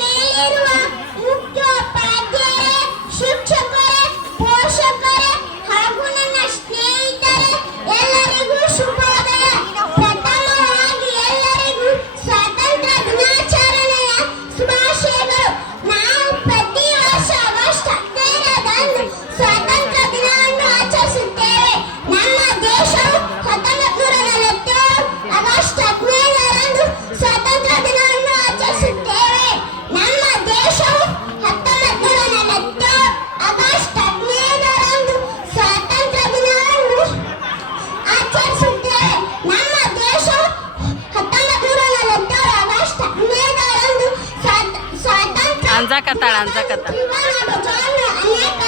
ಮೇಲಿರುವ ಮುಖ್ಯೋಪಾಧ್ಯಾಯರೇ, ಶಿಕ್ಷಕರೇ, ಪೋಷಕರೇ ಹಾಗೂ ನನ್ನ ಸ್ನೇಹಿತರೆ, ಎಲ್ಲರಿಗೂ ಶುಭೋದಯ. ಪ್ರಥಮವಾಗಿ ಎಲ್ಲರಿಗೂ ಸ್ವಾತಂತ್ರ್ಯ ದಿನಾಚರಣೆಯ ಶುಭಾಶಯಗಳು. ನಾವು ಪ್ರತಿ ವರ್ಷ ಆಗಸ್ಟ್ 15ರಂದು ಸ್ವಾತಂತ್ರ್ಯ ದಿನವನ್ನು ಆಚರಿಸುತ್ತೇವೆ. ನಮ್ಮ ದೇಶವು 1947 ಆಗಸ್ಟ್ 15ರಂದು ಸ್ವಾತಂತ್ರ್ಯ ದಿನವನ್ನು ಆಚರಿಸುತ್ತೇವೆ. ನಮ್ಮ ದೇಶವು 1947 ಆಗಸ್ಟ್ 15ರಂದು ಸ್ವಾತಂತ್ರ್ಯ ದಿನವನ್ನು ಆಚರಿಸುತ್ತೇವೆ. ನಮ್ಮ ದೇಶವು 1947 ಆಗಸ್ಟ್ 15ರಂದು ಸ್ವಾತಂತ್ರ್ಯ ಅಂಜಾಕತ್ತಾಳ ಜೀವನದ ಅನೇಕ